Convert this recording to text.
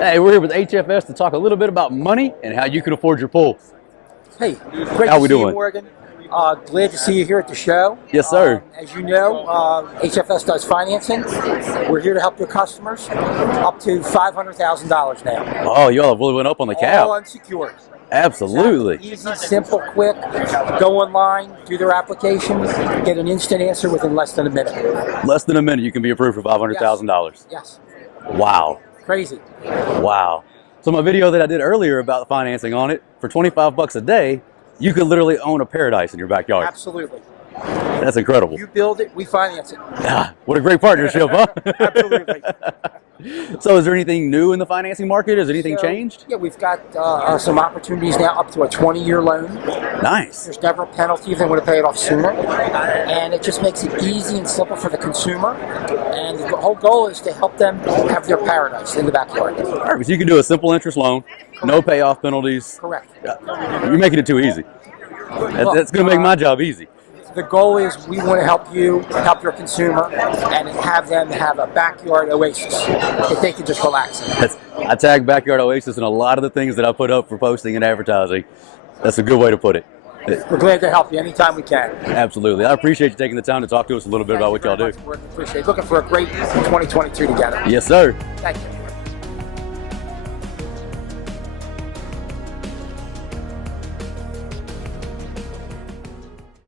Hey, we're here with HFS to talk a little bit about money and how you can afford your pool. Hey, great How to we see doing? you, Morgan. Glad to see you here at the show. Yes, sir. As you know, HFS does financing. We're here to help your customers up to $500,000 now. Oh, y'all really went up on the cap. All unsecured. Absolutely. Easy, simple, quick. Go online, do their application, get an instant answer within less than a minute. Less than a minute, you can be approved for $500,000. Yes. Wow. Crazy. Wow. So my video that I did earlier about financing on it, for 25 bucks a day, you could literally own a paradise in your backyard. Absolutely. That's incredible. You build it, we finance it. Ah, what a great partnership, huh? Absolutely. So is there anything new in the financing market? Has anything changed? Yeah, we've got some opportunities now up to a 20-year loan. Nice. There's never a penalty if they want to pay it off sooner. And it just makes it easy and simple for the consumer. And the whole goal is to help them have their paradise in the backyard. Perfect. So you can do a simple interest loan, no payoff penalties. Correct. You're making it too easy. That's going to make my job easy. The goal is we want to help you, help your consumer, and have them have a backyard oasis that they can just relax in. I tag Backyard Oasis in a lot of the things that I put up for posting and advertising. That's a good way to put it. We're glad to help you anytime we can. Absolutely. I appreciate you taking the time to talk to us a little bit about what y'all do. Appreciate it. Looking for a great 2022 together. Yes, sir. Thank you.